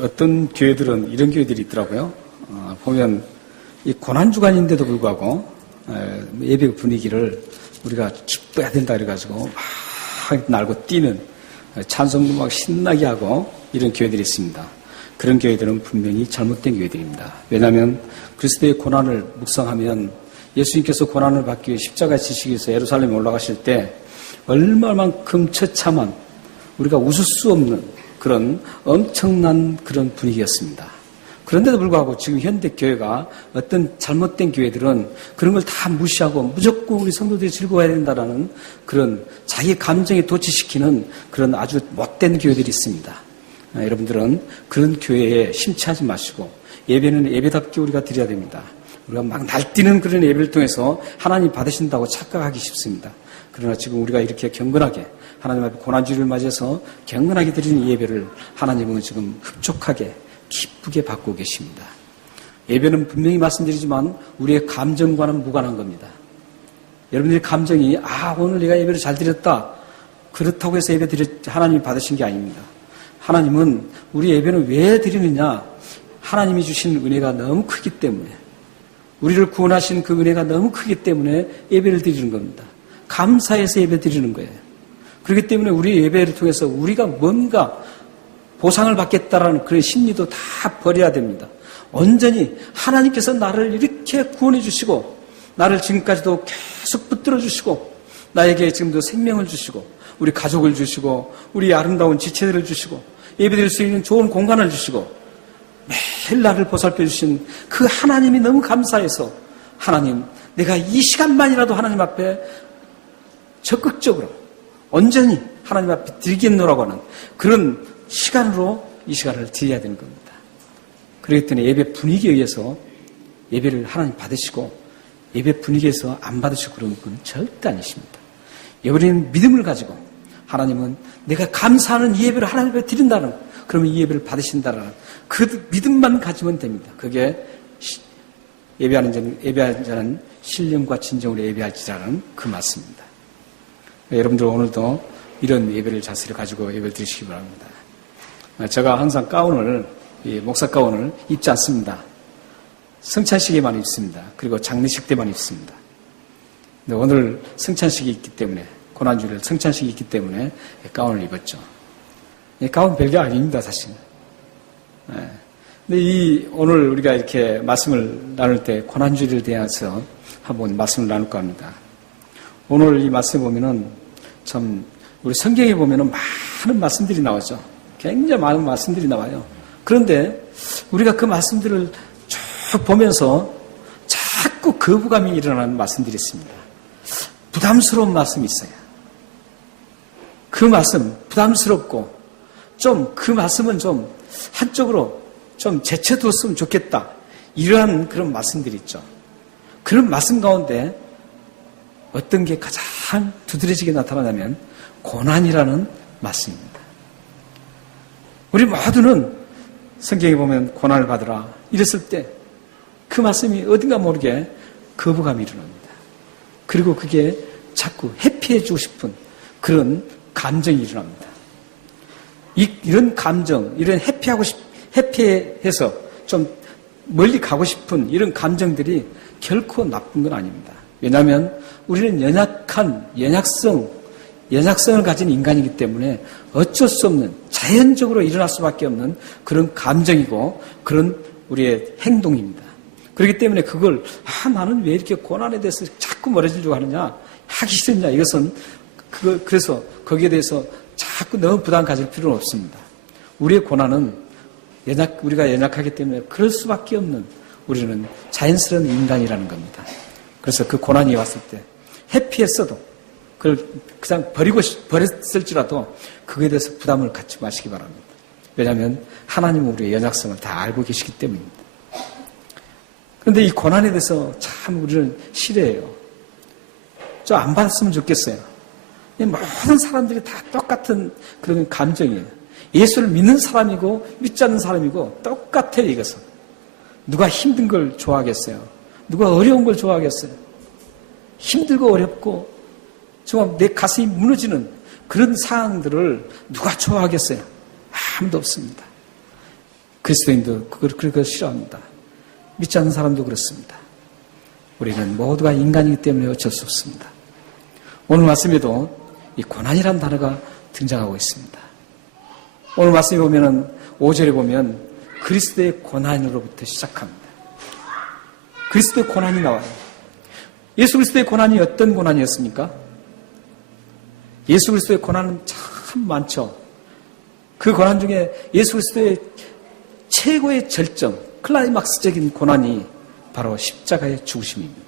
어떤 교회들은 이런 교회들이 있더라고요. 보면 이 고난주간인데도 불구하고 예배 분위기를 우리가 기뻐야 된다 그래가지고 막 날고 뛰는 찬송도 막 신나게 하고 이런 교회들이 있습니다. 그런 교회들은 분명히 잘못된 교회들입니다. 왜냐하면 그리스도의 고난을 묵상하면 예수님께서 고난을 받기 위해 십자가에 지시기 위해서 예루살렘에 올라가실 때 얼마만큼 처참한 우리가 웃을 수 없는 그런 엄청난 그런 분위기였습니다. 그런데도 불구하고 지금 현대 교회가 어떤 잘못된 교회들은 그런 걸 다 무시하고 무조건 우리 성도들이 즐거워야 된다라는 그런 자기 감정에 도취시키는 그런 아주 못된 교회들이 있습니다. 여러분들은 그런 교회에 심취하지 마시고 예배는 예배답게 우리가 드려야 됩니다. 우리가 막 날뛰는 그런 예배를 통해서 하나님 받으신다고 착각하기 쉽습니다. 그러나 지금 우리가 이렇게 경건하게 하나님 앞에 고난주를 맞이해서 경건하게 드리는 예배를 하나님은 지금 흡족하게 기쁘게 받고 계십니다. 예배는 분명히 말씀드리지만 우리의 감정과는 무관한 겁니다. 여러분들의 감정이 오늘 내가 예배를 잘 드렸다 그렇다고 해서 예배 하나님이 받으신 게 아닙니다. 하나님은 우리 예배는 왜 드리느냐? 하나님이 주신 은혜가 너무 크기 때문에 우리를 구원하신 그 은혜가 너무 크기 때문에 예배를 드리는 겁니다. 감사해서 예배 드리는 거예요. 그렇기 때문에 우리 예배를 통해서 우리가 뭔가 보상을 받겠다라는 그런 심리도 다 버려야 됩니다. 온전히 하나님께서 나를 이렇게 구원해 주시고 나를 지금까지도 계속 붙들어 주시고 나에게 지금도 생명을 주시고 우리 가족을 주시고 우리 아름다운 지체들을 주시고 예배드릴 수 있는 좋은 공간을 주시고 매일 나를 보살펴 주신 그 하나님이 너무 감사해서 하나님 내가 이 시간만이라도 하나님 앞에 적극적으로 온전히 하나님 앞에 드리겠노라고 하는 그런 시간으로 이 시간을 드려야 되는 겁니다. 그렇기 때문에 예배 분위기에 의해서 예배를 하나님 받으시고 예배 분위기에서 안 받으시고 그런 건 절대 아니십니다. 여러분은 믿음을 가지고 하나님은 내가 감사하는 이 예배를 하나님 앞에 드린다는 그러면 이 예배를 받으신다는 그 믿음만 가지면 됩니다. 그게 예배하는 자는 신령과 진정으로 예배할지라는 그 말씀입니다. 여러분들 오늘도 이런 예배를 자세를 가지고 예배를 드리시기 바랍니다. 제가 항상 목사 가운을 입지 않습니다. 성찬식에만 입습니다. 그리고 장례식 때만 입습니다. 근데 오늘 성찬식이 있기 때문에 고난주일 성찬식이 있기 때문에 가운을 입었죠. 이 가운 별게 아닙니다, 사실. 근데 오늘 우리가 이렇게 말씀을 나눌 때 고난주일에 대해서 한번 말씀을 나눌까 합니다. 오늘 이 말씀에 보면은 참 우리 성경에 보면은 많은 말씀들이 나오죠. 굉장히 많은 말씀들이 나와요. 그런데 우리가 그 말씀들을 쭉 보면서 자꾸 거부감이 일어나는 말씀들이 있습니다. 부담스러운 말씀이 있어요. 그 말씀 부담스럽고 그 말씀은 좀 한쪽으로 좀 제쳐두었으면 좋겠다. 이러한 그런 말씀들이 있죠. 그런 말씀 가운데 어떤 게 가장 두드러지게 나타나냐면 고난이라는 말씀입니다. 우리 모두는 성경에 보면 고난을 받으라 이랬을 때 그 말씀이 어딘가 모르게 거부감이 일어납니다. 그리고 그게 자꾸 회피해주고 싶은 그런 감정이 일어납니다. 이런 감정, 이런 회피해서 좀 멀리 가고 싶은 이런 감정들이 결코 나쁜 건 아닙니다. 왜냐하면 우리는 연약성을 가진 인간이기 때문에 어쩔 수 없는 자연적으로 일어날 수밖에 없는 그런 감정이고 그런 우리의 행동입니다. 그렇기 때문에 그걸 나는 왜 이렇게 고난에 대해서 자꾸 멀어지려고 하느냐 하기 싫냐 이것은 그래서 거기에 대해서 자꾸 너무 부담 가질 필요는 없습니다. 우리의 고난은 우리가 연약하기 때문에 그럴 수밖에 없는 우리는 자연스러운 인간이라는 겁니다. 그래서 그 고난이 왔을 때 회피했어도 그걸 그냥 버렸을지라도 그거에 대해서 부담을 갖지 마시기 바랍니다. 왜냐하면 하나님은 우리의 연약성을 다 알고 계시기 때문입니다. 그런데 이 고난에 대해서 참 우리는 싫어해요. 좀 안 받았으면 좋겠어요. 모든 사람들이 다 똑같은 그런 감정이에요. 예수를 믿는 사람이고 믿지 않는 사람이고 똑같아요, 이것은. 누가 힘든 걸 좋아하겠어요? 누가 어려운 걸 좋아하겠어요? 힘들고 어렵고 정말 내 가슴이 무너지는 그런 상황들을 누가 좋아하겠어요? 아무도 없습니다. 그리스도인도 그걸 싫어합니다. 믿지 않는 사람도 그렇습니다. 우리는 모두가 인간이기 때문에 어쩔 수 없습니다. 오늘 말씀에도 이 고난이라는 단어가 등장하고 있습니다. 오늘 말씀에 보면은 5절에 보면 그리스도의 고난으로부터 시작합니다. 그리스도의 고난이 나와요. 예수 그리스도의 고난이 어떤 고난이었습니까? 예수 그리스도의 고난은 참 많죠. 그 고난 중에 예수 그리스도의 최고의 절정, 클라이막스적인 고난이 바로 십자가의 죽으심입니다.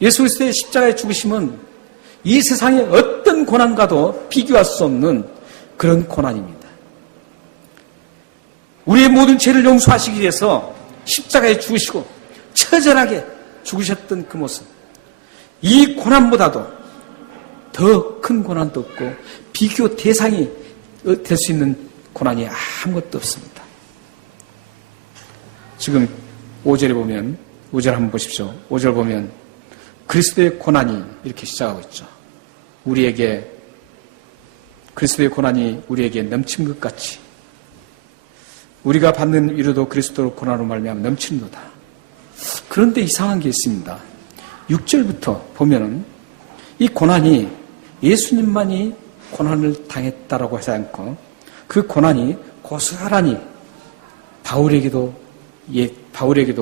예수 그리스도의 십자가의 죽으심은 이 세상의 어떤 고난과도 비교할 수 없는 그런 고난입니다. 우리의 모든 죄를 용서하시기 위해서 십자가에 죽으시고 처절하게 죽으셨던 그 모습, 이 고난보다도 더 큰 고난도 없고 비교 대상이 될 수 있는 고난이 아무것도 없습니다. 지금 5절에 보면, 5절 한번 보십시오. 5절 보면 그리스도의 고난이 이렇게 시작하고 있죠. 그리스도의 고난이 우리에게 넘친 것 같이 우리가 받는 위로도 그리스도로 고난으로 말미암아 넘치는도다. 그런데 이상한 게 있습니다. 6절부터 보면은 이 고난이 예수님만이 고난을 당했다라고 하지 않고 그 고난이 고스란히 바울에게도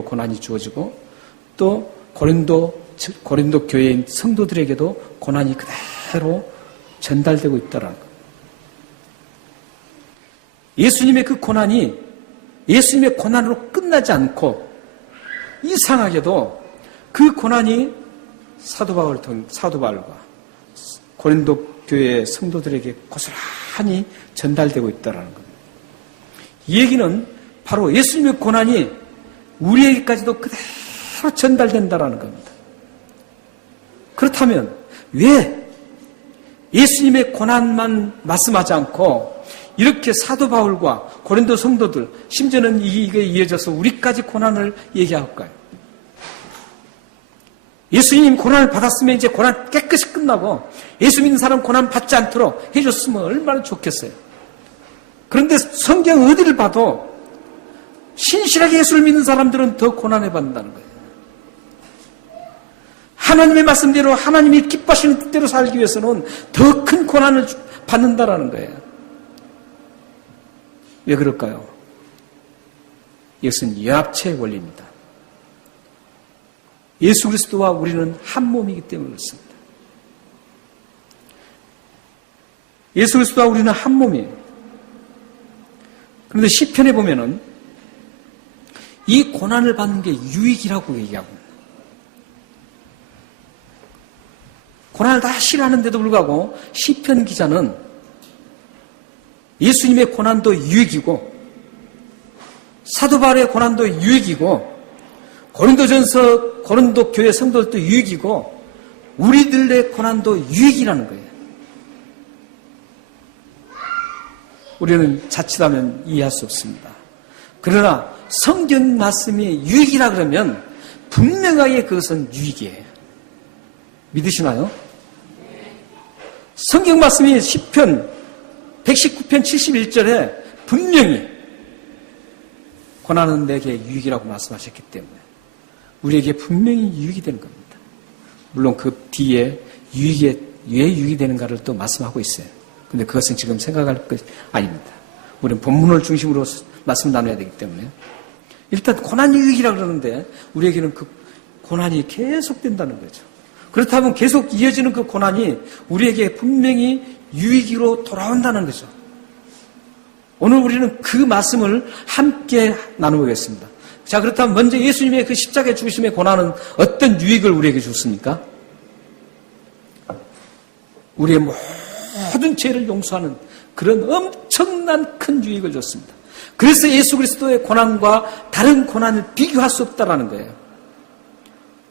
고난이 주어지고 또 고린도 교회인 성도들에게도 고난이 그대로 전달되고 있다라는 것. 예수님의 그 고난이 예수님의 고난으로 끝나지 않고 이상하게도 그 고난이 사도 바울과 고린도 교회의 성도들에게 고스란히 전달되고 있다는 겁니다. 이 얘기는 바로 예수님의 고난이 우리에게까지도 그대로 전달된다는 겁니다. 그렇다면 왜 예수님의 고난만 말씀하지 않고 이렇게 사도 바울과 고린도 성도들, 심지어는 이게 이어져서 우리까지 고난을 얘기할까요? 예수님 고난을 받았으면 이제 고난 깨끗이 끝나고 예수 믿는 사람 고난 받지 않도록 해줬으면 얼마나 좋겠어요. 그런데 성경 어디를 봐도 신실하게 예수를 믿는 사람들은 더 고난을 받는다는 거예요. 하나님의 말씀대로 하나님이 기뻐하시는 뜻대로 살기 위해서는 더 큰 고난을 받는다라는 거예요. 왜 그럴까요? 이것은 연합체의 원리입니다. 예수 그리스도와 우리는 한 몸이기 때문에 그렇습니다. 예수 그리스도와 우리는 한 몸이에요. 그런데 시편에 보면은 이 고난을 받는 게 유익이라고 얘기하고 있습니다. 고난을 다 싫어하는데도 불구하고 시편 기자는 예수님의 고난도 유익이고 사도 바울의 고난도 유익이고 고린도 교회 성도들도 유익이고 우리들의 고난도 유익이라는 거예요. 우리는 자칫하면 이해할 수 없습니다. 그러나 성경 말씀이 유익이라 그러면 분명하게 그것은 유익이에요. 믿으시나요? 성경 말씀이 시편 119편 71절에 분명히 고난은 내게 유익이라고 말씀하셨기 때문에 우리에게 분명히 유익이 되는 겁니다. 물론 그 뒤에 왜 유익이 되는가를 또 말씀하고 있어요. 그런데 그것은 지금 생각할 것이 아닙니다. 우리는 본문을 중심으로 말씀을 나눠야 되기 때문에 일단 고난이 유익이라고 그러는데 우리에게는 그 고난이 계속된다는 거죠. 그렇다면 계속 이어지는 그 고난이 우리에게 분명히 유익으로 돌아온다는 거죠. 오늘 우리는 그 말씀을 함께 나눠보겠습니다. 자, 그렇다면 먼저 예수님의 그 십자가의 죽으심의 고난은 어떤 유익을 우리에게 줬습니까? 우리의 모든 죄를 용서하는 그런 엄청난 큰 유익을 줬습니다. 그래서 예수 그리스도의 고난과 다른 고난을 비교할 수 없다라는 거예요.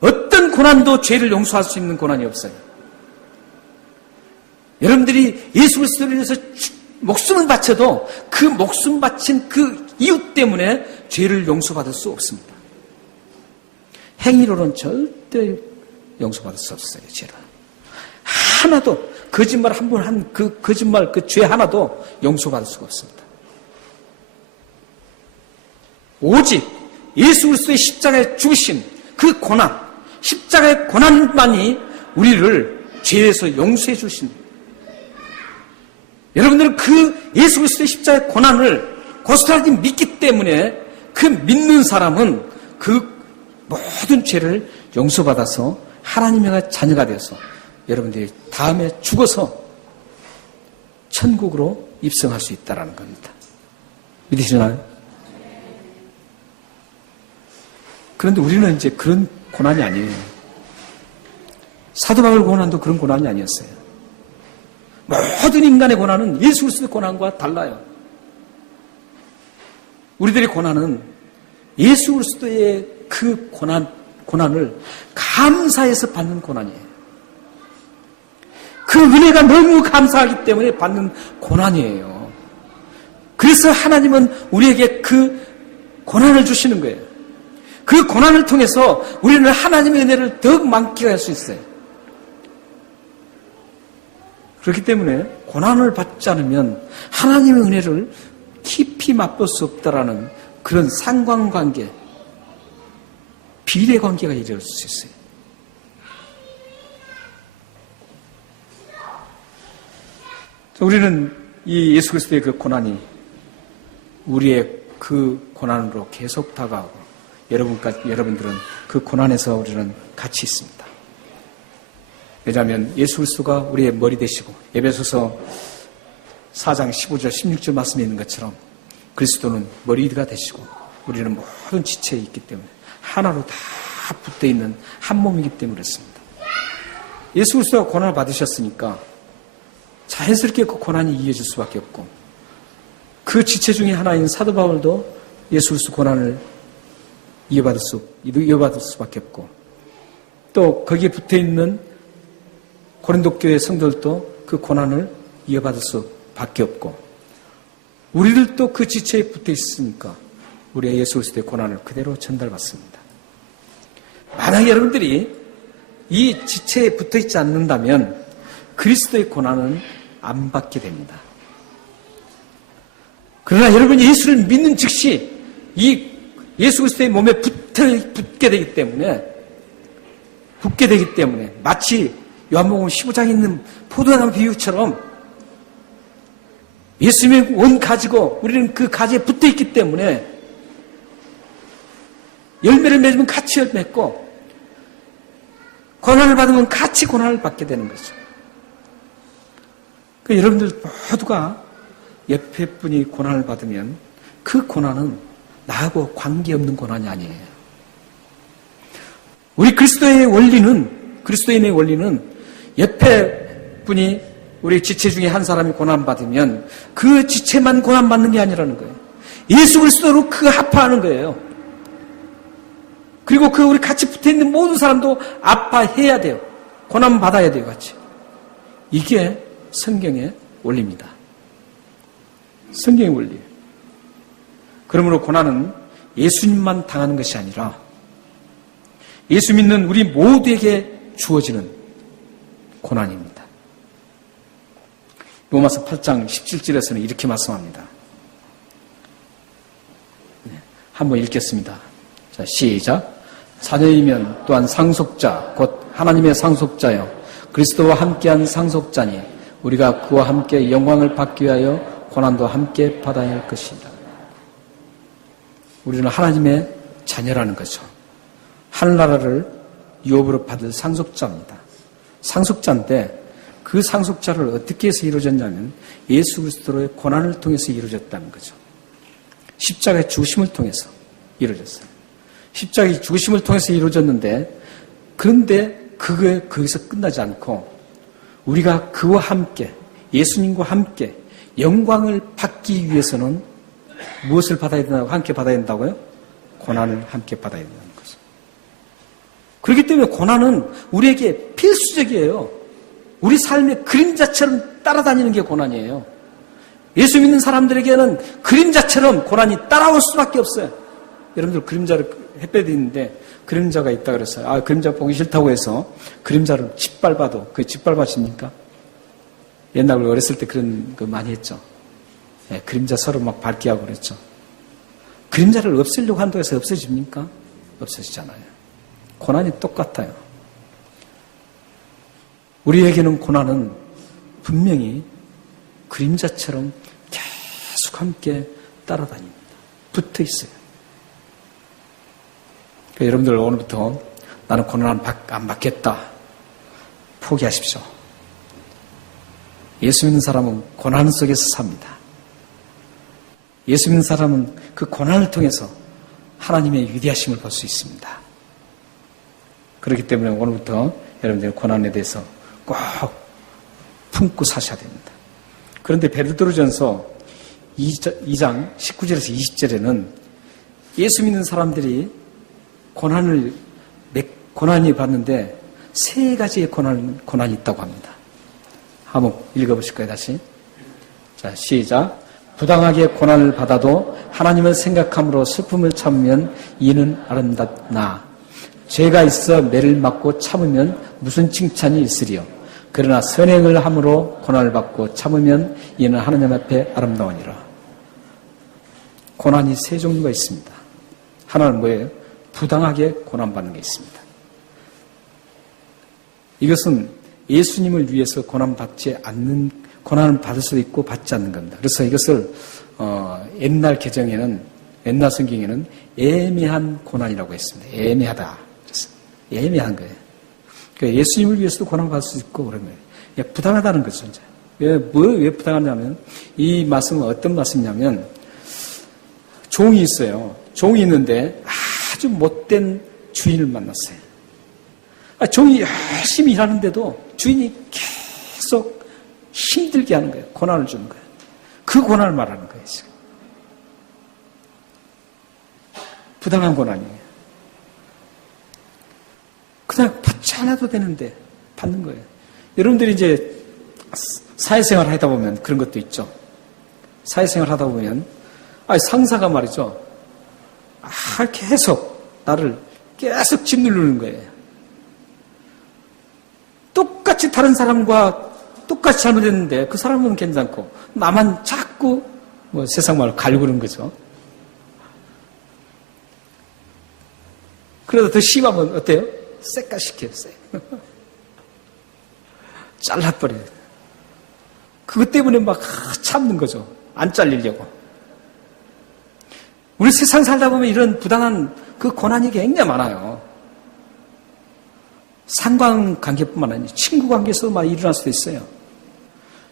어떤 고난도 죄를 용서할 수 있는 고난이 없어요. 여러분들이 예수 그리스도를 위해서 목숨을 바쳐도 그 목숨 바친 그 이유 때문에 죄를 용서받을 수 없습니다. 행위로는 절대 용서받을 수 없어요. 죄를 하나도 거짓말 한 번 한 그 거짓말 그 죄 하나도 용서받을 수가 없습니다. 오직 예수 그리스도의 십자가에 죽으신 그 고난, 십자가의 고난만이 우리를 죄에서 용서해 주신. 여러분들은 그 예수 그리스도의 십자가의 고난을 고스란히 믿기 때문에 그 믿는 사람은 그 모든 죄를 용서받아서 하나님의 자녀가 되어서 여러분들이 다음에 죽어서 천국으로 입성할 수 있다는 겁니다. 믿으시나요? 그런데 우리는 이제 그런 고난이 아니에요. 사도 바울 고난도 그런 고난이 아니었어요. 모든 인간의 고난은 예수 그리스도의 고난과 달라요. 우리들의 고난은 예수 그리스도의 그 고난을 감사해서 받는 고난이에요. 그 은혜가 너무 감사하기 때문에 받는 고난이에요. 그래서 하나님은 우리에게 그 고난을 주시는 거예요. 그 고난을 통해서 우리는 하나님의 은혜를 더욱 만끽할 수 있어요. 그렇기 때문에 고난을 받지 않으면 하나님의 은혜를 깊이 맛볼 수 없다라는 그런 상관관계, 비례관계가 이루어질 수 있어요. 우리는 이 예수 그리스도의 그 고난이 우리의 그 고난으로 계속 다가오고 여러분들은 그 고난에서 우리는 같이 있습니다. 왜냐하면 예수 그리스도가 우리의 머리 되시고 에베소서 4장 15절 16절 말씀에 있는 것처럼 그리스도는 머리가 되시고 우리는 모든 지체에 있기 때문에 하나로 다 붙어있는 한 몸이기 때문에 그렇습니다. 예수 그리스도가 고난을 받으셨으니까 자연스럽게 그 고난이 이어질 수밖에 없고 그 지체 중에 하나인 사도 바울도 예수 그리스도 고난을 이어받을 수밖에 없고 또 거기에 붙어있는 고린도 교회 성도들도 그 고난을 이어받을 수밖에 없고 우리들도 그 지체에 붙어있으니까 우리의 예수 그리스도의 고난을 그대로 전달받습니다. 만약 여러분들이 이 지체에 붙어있지 않는다면 그리스도의 고난은 안 받게 됩니다. 그러나 여러분이 예수를 믿는 즉시 이 예수 그리스도의 몸에 붙게 되기 때문에 마치 요한복음 15장에 있는 포도나무 비유처럼 예수님의 원 가지고 우리는 그 가지에 붙어 있기 때문에 열매를 맺으면 같이 열매 맺고 고난을 받으면 같이 고난을 받게 되는 거죠. 그러니까 여러분들 모두가 옆에 분이 고난을 받으면 그 고난은 나하고 관계없는 고난이 아니에요. 우리 그리스도인의 원리는 옆에 분이 우리 지체 중에 한 사람이 고난받으면 그 지체만 고난받는 게 아니라는 거예요. 예수 그리스도로 그 합파하는 거예요. 그리고 그 우리 같이 붙어있는 모든 사람도 아파해야 돼요. 고난받아야 돼요, 같이. 이게 성경의 원리입니다. 성경의 원리예요. 그러므로 고난은 예수님만 당하는 것이 아니라 예수 믿는 우리 모두에게 주어지는 고난입니다. 로마서 8장 17절에서는 이렇게 말씀합니다. 한번 읽겠습니다. 자, 시작. 자녀이면 또한 상속자, 곧 하나님의 상속자여 그리스도와 함께한 상속자니 우리가 그와 함께 영광을 받기 위하여 고난도 함께 받아야 할 것이다. 우리는 하나님의 자녀라는 거죠. 하늘나라를 유업으로 받을 상속자입니다. 상속자인데 그 상속자를 어떻게 해서 이루어졌냐면 예수 그리스도의 고난을 통해서 이루어졌다는 거죠. 십자가의 죽으심을 통해서 이루어졌어요. 십자가의 죽으심을 통해서 이루어졌는데 그런데 그게 거기서 끝나지 않고 우리가 그와 함께 예수님과 함께 영광을 받기 위해서는 무엇을 받아야 된다고 함께 받아야 된다고요? 고난을 함께 받아야 된다는 거죠. 그렇기 때문에 고난은 우리에게 필수적이에요. 우리 삶의 그림자처럼 따라다니는 게 고난이에요. 예수 믿는 사람들에게는 그림자처럼 고난이 따라올 수밖에 없어요. 여러분들 그림자를 햇볕에 있는데 그림자가 있다 그랬어요. 아, 그림자 보기 싫다고 해서 그림자를 짓밟아도 그게 짓밟아집니까? 옛날 어렸을 때 그런 거 많이 했죠. 네, 그림자 서로 막 밟기 하고 그랬죠. 그림자를 없애려고 한다고 해서 없어집니까? 없어지잖아요. 고난이 똑같아요. 우리에게는 고난은 분명히 그림자처럼 계속 함께 따라다닙니다. 붙어 있어요. 그러니까 여러분들 오늘부터 나는 고난 안 받겠다. 포기하십시오. 예수 믿는 사람은 고난 속에서 삽니다. 예수 믿는 사람은 그 고난을 통해서 하나님의 위대하심을 볼 수 있습니다. 그렇기 때문에 오늘부터 여러분들 고난에 대해서 꼭 품고 사셔야 됩니다. 그런데 베드로전서 2장 19절에서 20절에는 예수 믿는 사람들이 고난이 받는데 세 가지의 고난이 있다고 합니다. 한번 읽어보실까요, 다시? 자, 시작. 부당하게 고난을 받아도 하나님을 생각함으로 슬픔을 참으면 이는 아름답나. 죄가 있어 매를 맞고 참으면 무슨 칭찬이 있으리요. 그러나 선행을 함으로 고난을 받고 참으면 이는 하나님 앞에 아름다우니라. 고난이 세 종류가 있습니다. 하나는 뭐예요? 부당하게 고난받는 게 있습니다. 이것은 예수님을 위해서 고난받지 않는, 고난을 받을 수도 있고 받지 않는 겁니다. 그래서 이것을 옛날 성경에는 애매한 고난이라고 했습니다. 애매하다. 그래서 애매한 거예요. 그러니까 예수님을 위해서도 고난을 받을 수 있고 그러면 부당하다는 거죠. 이제. 왜 부당하냐면 이 말씀은 어떤 말씀이냐면 종이 있어요. 종이 있는데 아주 못된 주인을 만났어요. 종이 열심히 일하는데도 주인이 계속 힘들게 하는 거예요. 고난을 주는 거예요. 그 고난을 말하는 거예요. 지금. 부당한 고난이에요. 그냥 받지 않아도 되는데 받는 거예요. 여러분들이 이제 사회생활 하다 보면 그런 것도 있죠. 사회생활 하다 보면 상사가 말이죠. 계속 나를 계속 짓누르는 거예요. 똑같이 다른 사람과 똑같이 잘못했는데 그 사람은 괜찮고 나만 자꾸 세상 말로 갈구는 거죠. 그러다 더 심하면 어때요? 쎄까시켜요. 잘라버려요. 그것 때문에 막 참는 거죠. 안 잘리려고. 우리 세상 살다 보면 이런 부당한 그 고난이 굉장히 많아요. 상관관계뿐만 아니라 친구 관계에서도 막 일어날 수도 있어요.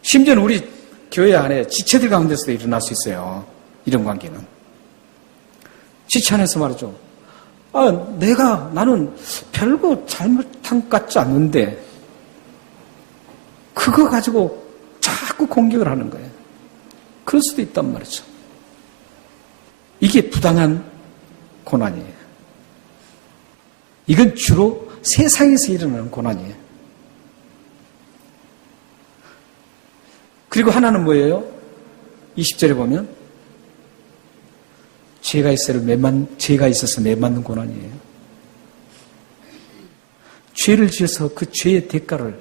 심지어는 우리 교회 안에 지체들 가운데서도 일어날 수 있어요. 이런 관계는. 지체 안에서 말이죠. 나는 별거 잘못한 것 같지 않는데 그거 가지고 자꾸 공격을 하는 거예요. 그럴 수도 있단 말이죠. 이게 부당한 고난이에요. 이건 주로 세상에서 일어나는 고난이에요. 그리고 하나는 뭐예요? 20절에 보면 죄가 있어서 매맞는 고난이에요. 죄를 지어서 그 죄의 대가를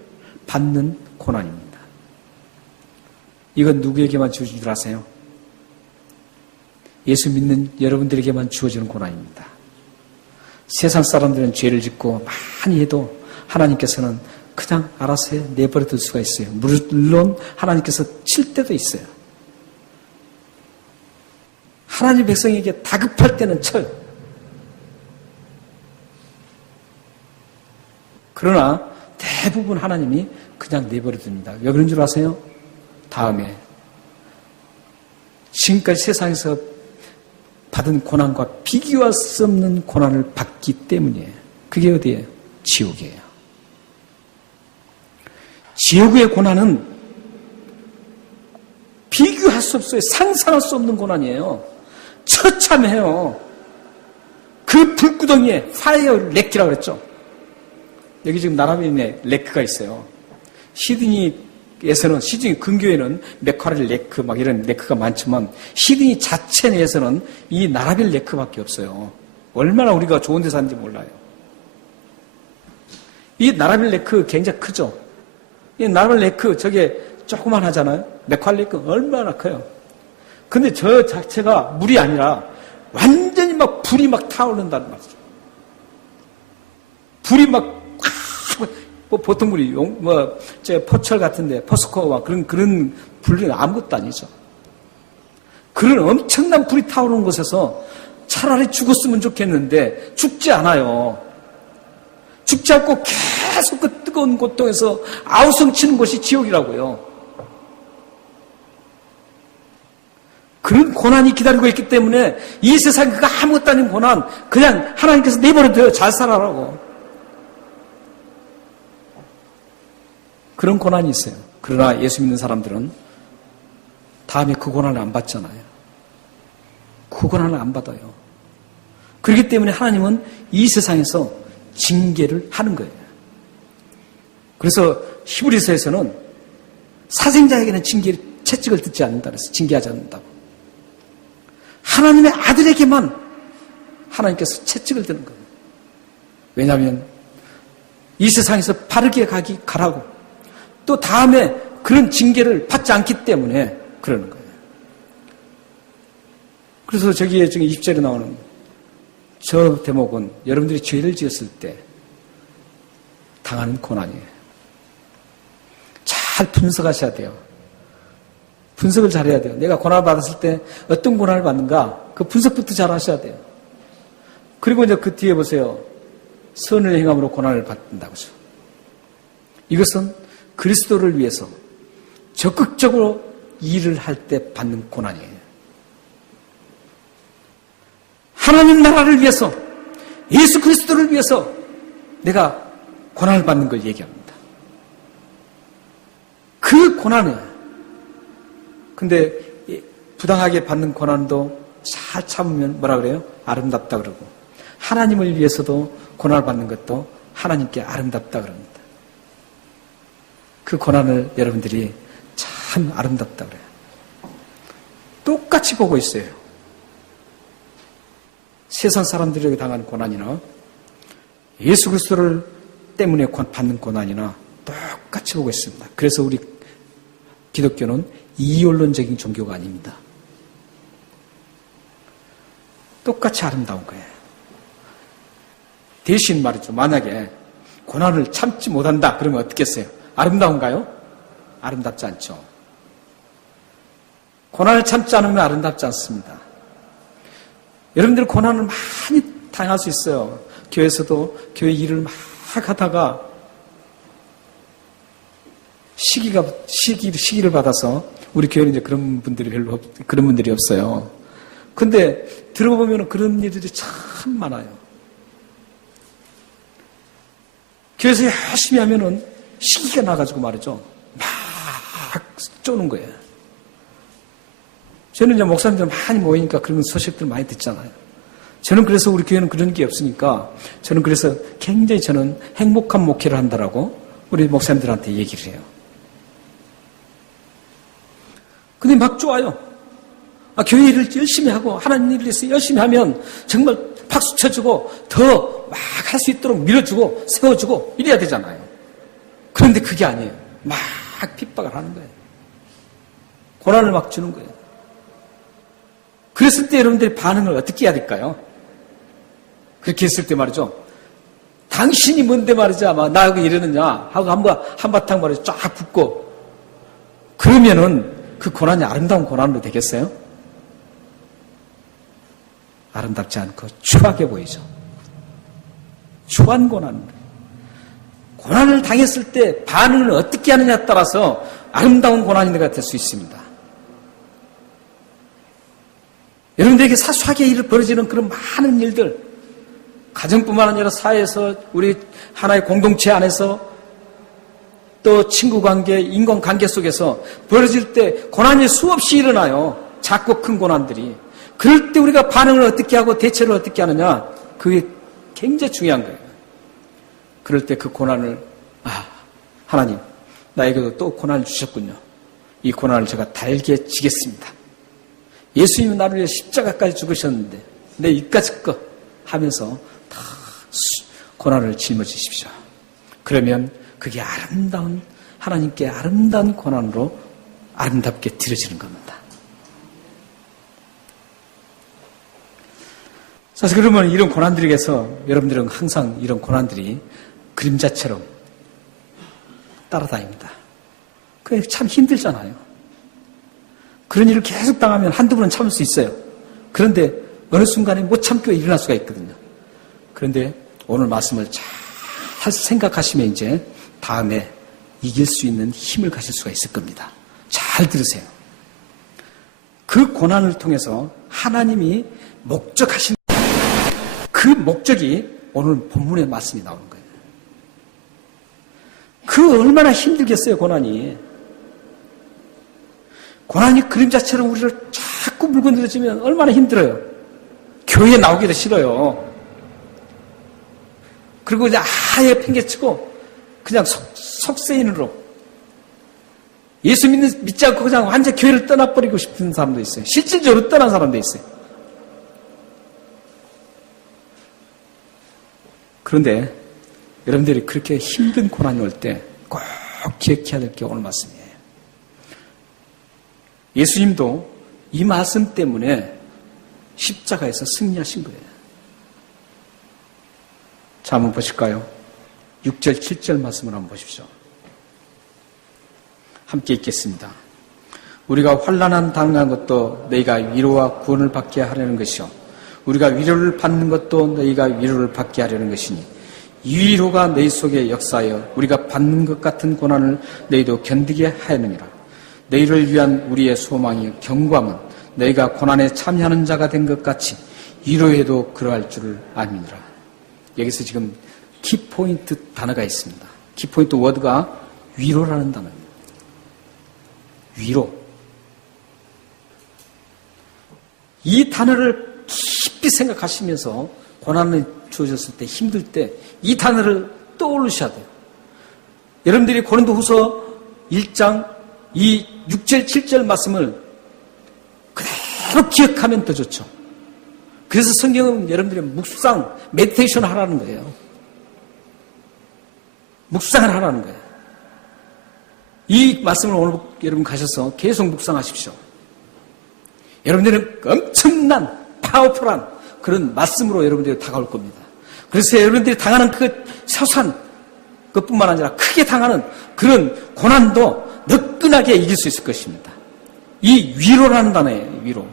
받는 고난입니다. 이건 누구에게만 주어진 줄 아세요? 예수 믿는 여러분들에게만 주어지는 고난입니다. 세상 사람들은 죄를 짓고 많이 해도 하나님께서는 그냥 알아서 내버려 둘 수가 있어요. 물론 하나님께서 칠 때도 있어요. 하나님 백성에게 다급할 때는 쳐요. 그러나 대부분 하나님이 그냥 내버려 둡니다. 왜 그런 줄 아세요? 다음에 지금까지 세상에서 받은 고난과 비교할 수 없는 고난을 받기 때문이에요. 그게 어디예요? 지옥이에요. 지옥의 고난은 비교할 수 없어요. 상상할 수 없는 고난이에요. 처참해요. 그 불구덩이에 파이어 렉키라고 그랬죠. 여기 지금 나라빈에 렉크가 있어요. 시드니 근교에는 맥쿼리 레크 막 이런 레크가 많지만 시드니 자체 내에서는 이 나라빌 레크밖에 없어요. 얼마나 우리가 좋은 데 사는지 몰라요. 이 나라빌 레크 굉장히 크죠. 이 나라빌 레크 저게 조그만 하잖아요. 맥쿼리 레크 얼마나 커요. 근데 저 자체가 물이 아니라 완전히 막 불이 막 타오른다는 말이죠. 불이 막 보통 불이 포철 같은데 포스코 그런 불은 아무것도 아니죠. 그런 엄청난 불이 타오르는 곳에서 차라리 죽었으면 좋겠는데 죽지 않아요. 죽지 않고 계속 그 뜨거운 고통에서 아우성치는 곳이 지옥이라고요. 그런 고난이 기다리고 있기 때문에 이 세상 그거 아무것도 아닌 고난 그냥 하나님께서 내버려둬요. 잘 살아라고. 그런 고난이 있어요. 그러나 예수 믿는 사람들은 다음에 그 고난을 안 받잖아요. 그 고난을 안 받아요. 그렇기 때문에 하나님은 이 세상에서 징계를 하는 거예요. 그래서 히브리서에서는 사생자에게는 채찍을 듣지 않는다 그래서 징계하지 않는다고. 하나님의 아들에게만 하나님께서 채찍을 드는 거예요. 왜냐하면 이 세상에서 바르게 가라고 또 다음에 그런 징계를 받지 않기 때문에 그러는 거예요. 그래서 저기에 지금 20절에 나오는 저 대목은 여러분들이 죄를 지었을 때 당하는 고난이에요. 잘 분석하셔야 돼요. 분석을 잘해야 돼요. 내가 고난을 받았을 때 어떤 고난을 받는가 그 분석부터 잘 하셔야 돼요. 그리고 이제 그 뒤에 보세요. 선을 행함으로 고난을 받는다고죠. 이것은 그리스도를 위해서 적극적으로 일을 할 때 받는 고난이에요. 하나님 나라를 위해서 예수 그리스도를 위해서 내가 고난을 받는 걸 얘기합니다. 그 고난이에요. 근데 부당하게 받는 고난도 잘 참으면 뭐라 그래요? 아름답다 그러고 하나님을 위해서도 고난을 받는 것도 하나님께 아름답다 그럽니다. 그 고난을 여러분들이 참 아름답다 그래요. 똑같이 보고 있어요. 세상 사람들에게 당하는 고난이나 예수 그리스도를 때문에 받는 고난이나 똑같이 보고 있습니다. 그래서 우리 기독교는 이원론적인 종교가 아닙니다. 똑같이 아름다운 거예요. 대신 말이죠. 만약에 고난을 참지 못한다 그러면 어떻겠어요? 아름다운가요? 아름답지 않죠. 고난을 참지 않으면 아름답지 않습니다. 여러분들 고난을 많이 당할 수 있어요. 교회에서도 교회 일을 막 하다가 시기를 받아서 우리 교회는 이제 그런 분들이 없어요. 근데 들어보면 그런 일들이 참 많아요. 교회에서 열심히 하면은 시기가 나가지고 말이죠. 막 쪼는 거예요. 저는 이제 목사님들 많이 모이니까 그런 소식들 많이 듣잖아요. 저는 그래서 우리 교회는 그런 게 없으니까 저는 그래서 굉장히 저는 행복한 목회를 한다라고 우리 목사님들한테 얘기를 해요. 근데 막 좋아요. 교회 일을 열심히 하고 하나님 일을 위해서 열심히 하면 정말 박수 쳐주고 더 막 할 수 있도록 밀어주고 세워주고 이래야 되잖아요. 그런데 그게 아니에요. 막 핍박을 하는 거예요. 고난을 막 주는 거예요. 그랬을 때 여러분들이 반응을 어떻게 해야 될까요? 그렇게 했을 때 말이죠. 당신이 뭔데 말이죠. 막 나하고 이러느냐 하고 한바탕 말이죠. 쫙 붙고 그러면은 그 고난이 아름다운 고난으로 되겠어요? 아름답지 않고 추하게 보이죠. 추한 고난. 고난을 당했을 때 반응을 어떻게 하느냐에 따라서 아름다운 고난이가 될 수 있습니다. 여러분들에게 사소하게 일을 벌어지는 그런 많은 일들, 가정뿐만 아니라 사회에서 우리 하나의 공동체 안에서 또 친구관계, 인간관계 속에서 벌어질 때 고난이 수없이 일어나요. 작고 큰 고난들이. 그럴 때 우리가 반응을 어떻게 하고 대처를 어떻게 하느냐, 그게 굉장히 중요한 거예요. 그럴 때 그 고난을 하나님 나에게도 또 고난을 주셨군요. 이 고난을 제가 달게 지겠습니다. 예수님은 나를 위해 십자가까지 죽으셨는데 내 이까지 거 하면서 다 고난을 짊어지십시오. 그러면 그게 아름다운 하나님께 아름다운 고난으로 아름답게 드려지는 겁니다. 그래서 그러면 이런 고난들에게서 여러분들은 항상 이런 고난들이 그림자처럼 따라다닙니다. 그게 참 힘들잖아요. 그런 일을 계속 당하면 한두 번은 참을 수 있어요. 그런데 어느 순간에 못 참고 일어날 수가 있거든요. 그런데 오늘 말씀을 잘 생각하시면 이제 다음에 이길 수 있는 힘을 가질 수가 있을 겁니다. 잘 들으세요. 그 고난을 통해서 하나님이 목적하신 그 목적이 오늘 본문의 말씀이 나오는 거예요. 그 얼마나 힘들겠어요, 고난이. 고난이 그림자처럼 우리를 자꾸 물건들어지면 얼마나 힘들어요. 교회에 나오기도 싫어요. 그리고 그냥 아예 팽개치고 그냥 속세인으로 예수 믿지 않고 그냥 완전 교회를 떠나버리고 싶은 사람도 있어요. 실질적으로 떠난 사람도 있어요. 그런데 여러분들이 그렇게 힘든 고난이 올 때 꼭 기억해야 될 게 오늘 말씀이에요. 예수님도 이 말씀 때문에 십자가에서 승리하신 거예요. 자, 한번 보실까요? 6절, 7절 말씀을 한번 보십시오. 함께 읽겠습니다. 우리가 환난한 당한 것도 너희가 위로와 구원을 받게 하려는 것이요 우리가 위로를 받는 것도 너희가 위로를 받게 하려는 것이니 이 위로가 너희 속에 역사하여 우리가 받는 것 같은 고난을 너희도 견디게 하였느니라. 너희를 위한 우리의 소망이 경고함은 너희가 고난에 참여하는 자가 된 것 같이 위로에도 그러할 줄을 아니니라. 여기서 지금 키포인트 단어가 있습니다. 키포인트 워드가 위로라는 단어입니다. 위로. 이 단어를 깊이 생각하시면서 고난이 주어졌을 때, 힘들 때 이 단어를 떠올리셔야 돼요. 여러분들이 고린도후서 1장 이 6절, 7절 말씀을 그대로 기억하면 더 좋죠. 그래서 성경은 여러분들이 묵상, 메디테이션 하라는 거예요. 묵상을 하라는 거예요. 이 말씀을 오늘 여러분 가셔서 계속 묵상하십시오. 여러분들은 엄청난 파워풀한 그런 말씀으로 여러분들이 다가올 겁니다. 그래서 여러분들이 당하는 그 소소한 것뿐만 아니라 크게 당하는 그런 고난도 너끈하게 이길 수 있을 것입니다. 이 위로라는 단어예요. 위로.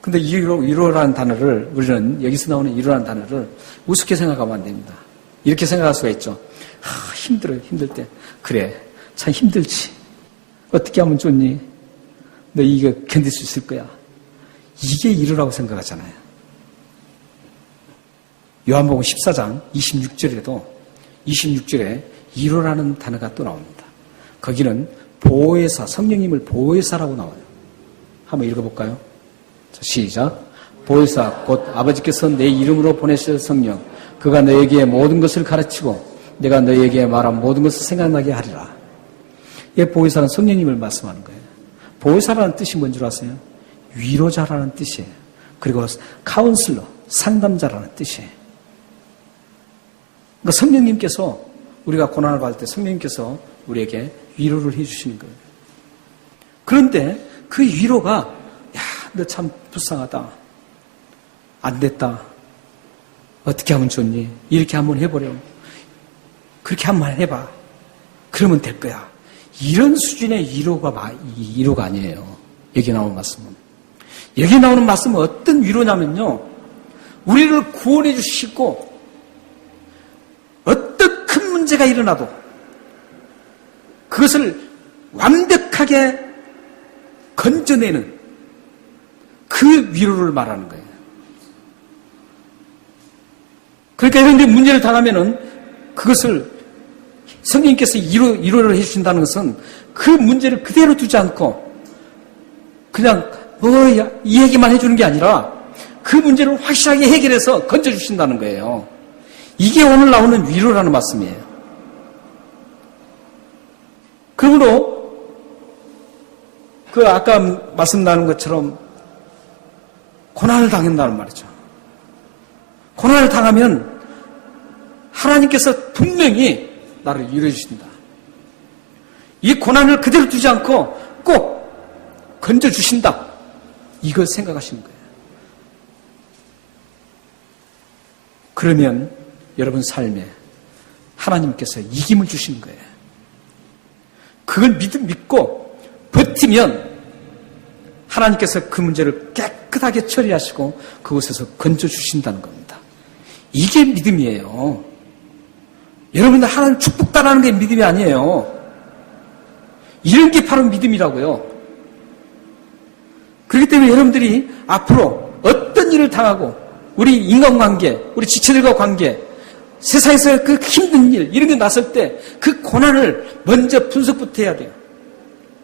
근데 이 위로라는 단어를 우리는 여기서 나오는 위로라는 단어를 우습게 생각하면 안 됩니다. 이렇게 생각할 수가 있죠. 힘들어요. 힘들 때. 그래. 참 힘들지. 어떻게 하면 좋니? 너 이거 견딜 수 있을 거야. 이게 위로라고 생각하잖아요. 요한복음 14장 26절에도 26절에 위로라는 단어가 또 나옵니다. 거기는 보혜사, 성령님을 보혜사라고 나와요. 한번 읽어볼까요? 자, 시작. 보혜사 곧 아버지께서 내 이름으로 보내실 성령 그가 너에게 모든 것을 가르치고 내가 너에게 말한 모든 것을 생각나게 하리라. 이 보혜사는 성령님을 말씀하는 거예요. 보혜사라는 뜻이 뭔 줄 아세요? 위로자라는 뜻이에요. 그리고 카운슬러, 상담자라는 뜻이에요. 그러니까 성령님께서 우리가 고난을 받을 때 성령님께서 우리에게 위로를 해주시는 거예요. 그런데 그 위로가 야, 너 참 불쌍하다. 안 됐다. 어떻게 하면 좋니? 이렇게 한번 해보려. 그렇게 한번 해봐. 그러면 될 거야. 이런 수준의 위로가 아니에요. 여기 나오는 말씀은. 여기 나오는 말씀은 어떤 위로냐면요. 우리를 구원해 주시고 어떤 큰 문제가 일어나도 그것을 완벽하게 건져내는 그 위로를 말하는 거예요. 그러니까 이런 문제를 당하면은 그것을 성령님께서 위로를 해주신다는 것은 그 문제를 그대로 두지 않고 그냥 이 얘기만 해주는 게 아니라 그 문제를 확실하게 해결해서 건져주신다는 거예요. 이게 오늘 나오는 위로라는 말씀이에요. 그러므로 그 아까 말씀 나눈 것처럼 고난을 당한다는 말이죠. 고난을 당하면 하나님께서 분명히 나를 위로해 주신다. 이 고난을 그대로 두지 않고 꼭 건져주신다. 이걸 생각하시는 거예요. 그러면 여러분 삶에 하나님께서 이김을 주시는 거예요. 그걸 믿고 버티면 하나님께서 그 문제를 깨끗하게 처리하시고 그곳에서 건져주신다는 겁니다. 이게 믿음이에요. 여러분들 하나님 축복 따라하는 게 믿음이 아니에요. 이런 게 바로 믿음이라고요. 그렇기 때문에 여러분들이 앞으로 어떤 일을 당하고 우리 인간관계, 우리 지체들과 관계, 세상에서 그 힘든 일, 이런 게 났을 때 그 고난을 먼저 분석부터 해야 돼요.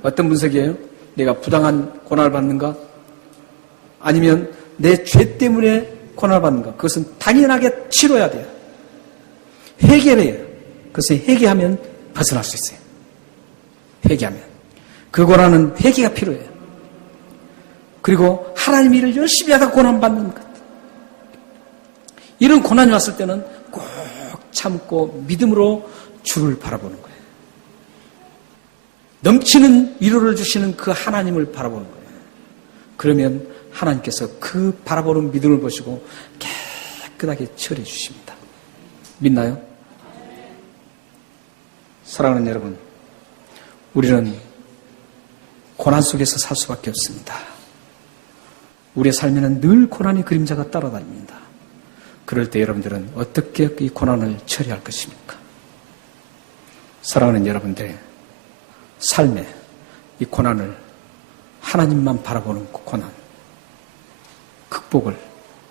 어떤 분석이에요? 내가 부당한 고난을 받는가? 아니면 내 죄 때문에 고난을 받는가? 그것은 당연하게 치러야 돼요. 회개해요. 그것을 회개하면 벗어날 수 있어요. 회개하면. 그 고난은 회개가 필요해요. 그리고 하나님 일을 열심히 하다 고난받는 것. 이런 고난이 왔을 때는 꼭 참고 믿음으로 주를 바라보는 거예요. 넘치는 위로를 주시는 그 하나님을 바라보는 거예요. 그러면 하나님께서 그 바라보는 믿음을 보시고 깨끗하게 처리해 주십니다. 믿나요? 사랑하는 여러분, 우리는 고난 속에서 살 수밖에 없습니다. 우리의 삶에는 늘 고난의 그림자가 따라다닙니다. 그럴 때 여러분들은 어떻게 이 고난을 처리할 것입니까? 사랑하는 여러분들의 삶에 이 고난을 하나님만 바라보는 고난 극복을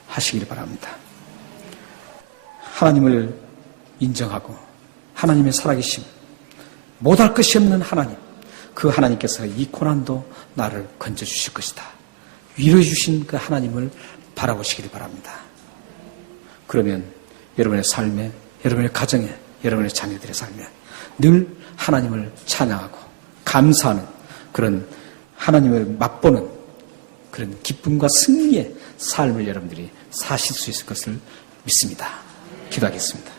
하시길 바랍니다. 하나님을 인정하고 하나님의 살아계심, 못할 것이 없는 하나님, 그 하나님께서 이 고난도 나를 건져주실 것이다. 위로해 주신 그 하나님을 바라보시길 바랍니다. 그러면 여러분의 삶에, 여러분의 가정에, 여러분의 자녀들의 삶에 늘 하나님을 찬양하고 감사하는 그런 하나님을 맛보는 그런 기쁨과 승리의 삶을 여러분들이 사실 수 있을 것을 믿습니다. 기도하겠습니다.